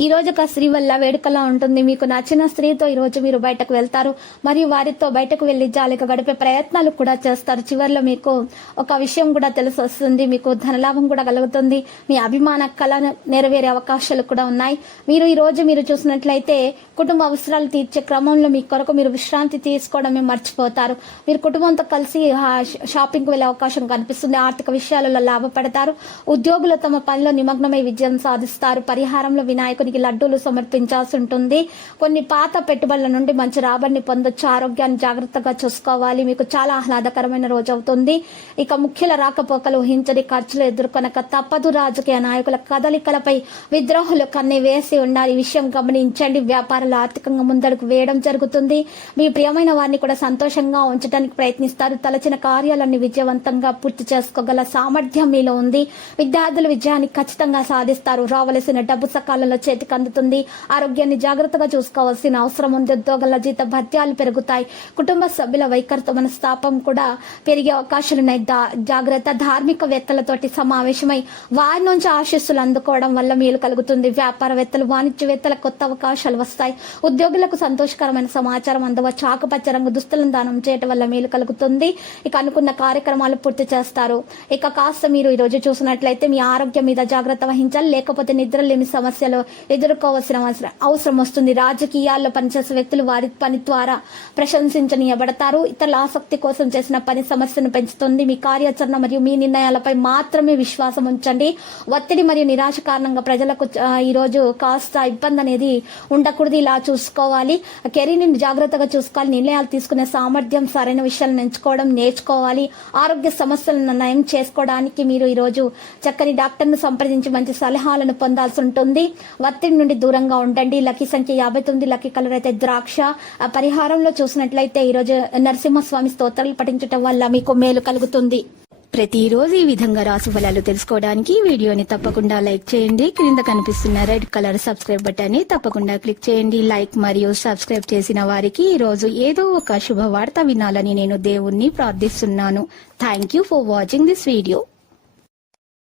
ఈ రోజు ఒక స్త్రీ వల్ల వేడుకలా ఉంటుంది. మీకు నచ్చిన స్త్రీతో ఈ రోజు మీరు బయటకు వెళ్తారు. మరియు వారితో బయటకు వెళ్ళి జాలిగా గడిపే ప్రయత్నాలు కూడా చేస్తారు. చివరిలో మీకు ఒక విషయం కూడా తెలిసి వస్తుంది మీకు ధనలాభం కూడా కలుగుతుంది. మీ అభిమాన కళ నెరవేరే అవకాశాలు కూడా ఉన్నాయి. మీరు ఈ రోజు మీరు చూసినట్లయితే కుటుంబ అవసరాలు తీర్చే క్రమంలో మీ కొరకు మీరు విశ్రాంతి తీసుకోవడమే మర్చిపోతారు. మీరు కుటుంబంతో కలిసి షాపింగ్ వెళ్ళే అవకాశం కనిపిస్తుంది. ఆర్థిక విషయాలలో లాభపడతారు. ఉద్యోగులు తమ పనిలో నిమగ్నమై విజయం సాధిస్తారు. పరిహారంలో వినాయకుని దేవునికి లడ్డూలు సమర్పించాల్సి ఉంటుంది. కొన్ని పాత పెట్టుబడుల నుండి మంచి రాబడిని పొందొచ్చు. ఆరోగ్యాన్ని జాగ్రత్తగా చూసుకోవాలి. మీకు చాలా ఆహ్లాదకరమైన రోజు అవుతుంది. ఇక ముఖ్యుల రాకపోకలు ఊహించని ఖర్చులు ఎదుర్కొనక తప్పదు. రాజకీయ నాయకుల కదలికలపై విద్రోహులు కన్నే వేసి ఉన్నారు ఈ విషయం గమనించండి. వ్యాపారాలు ఆర్థికంగా ముందడుగు వేయడం జరుగుతుంది. మీ ప్రియమైన వారిని కూడా సంతోషంగా ఉంచడానికి ప్రయత్నిస్తారు. తలచిన కార్యాలన్నీ విజయవంతంగా పూర్తి చేసుకోగల సామర్థ్యం మీలో ఉంది. విద్యార్థులు విజయాన్ని ఖచ్చితంగా సాధిస్తారు. రావలసిన డబ్బు సకాలంలో చేతికి అందుతుంది. ఆరోగ్యాన్ని జాగ్రత్తగా చూసుకోవాల్సిన అవసరం ఉంది. ఉద్యోగుల జీత భత్యాలు పెరుగుతాయి. కుటుంబ సభ్యుల వైఖరితో మనస్తాపం కూడా పెరిగే అవకాశాలున్నాయి దా- జాగ్రత్త ధార్మికవేత్తలతోటి సమావేశమై వారి నుంచి ఆశీస్సులు అందుకోవడం వల్ల మేలు కలుగుతుంది. వ్యాపారవేత్తలు వాణిజ్యవేత్తల కొత్త అవకాశాలు వస్తాయి. ఉద్యోగులకు సంతోషకరమైన సమాచారం అందవచ్చు. ఆకుపచ్చ రంగు దుస్తులను దానం చేయటం వల్ల మేలు కలుగుతుంది. ఇక అనుకున్న కార్యక్రమాలు పూర్తి చేస్తారు. ఇక కాస్త మీరు ఈ రోజు చూసినట్లయితే మీ ఆరోగ్యం మీద జాగ్రత్త వహించాలి. లేకపోతే నిద్రలేని సమస్యలు ఎదుర్కోవాల్సిన అవసరం అవసరం వస్తుంది. రాజకీయాల్లో పనిచేసే వ్యక్తులు వారి పని ద్వారా ప్రశంసించనీయబడతారు. ఇతరుల ఆసక్తి కోసం చేసిన పని సమస్యను పెంచుతుంది. మీ కార్యాచరణ మరియు మీ నిర్ణయాలపై మాత్రమే విశ్వాసం ఉంచండి. ఒత్తిడి మరియు నిరాశ కారణంగా ప్రజలకు ఈరోజు ఈ రోజు కాస్త ఇబ్బంది అనేది ఉండకూడదు. ఇలా చూసుకోవాలి. కెరీర్ని జాగ్రత్తగా చూసుకోవాలి. నిర్ణయాలు తీసుకునే సామర్థ్యం సరైన విషయాలను ఎంచుకోవడం నేర్చుకోవాలి. ఆరోగ్య సమస్యలను నయం చేసుకోవడానికి మీరు ఈరోజు చక్కని డాక్టర్ను సంప్రదించి మంచి సలహాలను పొందాల్సి ఉంటుంది. ఒత్తిడి నుండి దూరంగా ఉండండి. లక్కీ సంఖ్య యాభై తొమ్మిది లక్కీ కలర్ అయితే ద్రాక్ష. పరిహారంలో చూసినట్లయితే ఈ రోజు నరసింహస్వామి స్తోత్రాలు పఠించటం వల్ల మీకు మేలు కలుగుతుంది. ప్రతిరోజు ఈ విధంగా రాసు ఫలాలు తెలుసుకోవడానికి వీడియోని తప్పకుండా లైక్ చేయండి. క్రింద కనిపిస్తున్న రెడ్ కలర్ సబ్స్క్రైబ్ బటన్ని తప్పకుండా క్లిక్ చేయండి. లైక్ మరియు సబ్స్క్రైబ్ చేసిన వారికి ఈ రోజు ఏదో ఒక శుభవార్త వినాలని నేను దేవుణ్ణి ప్రార్థిస్తున్నాను. Thank you for watching this video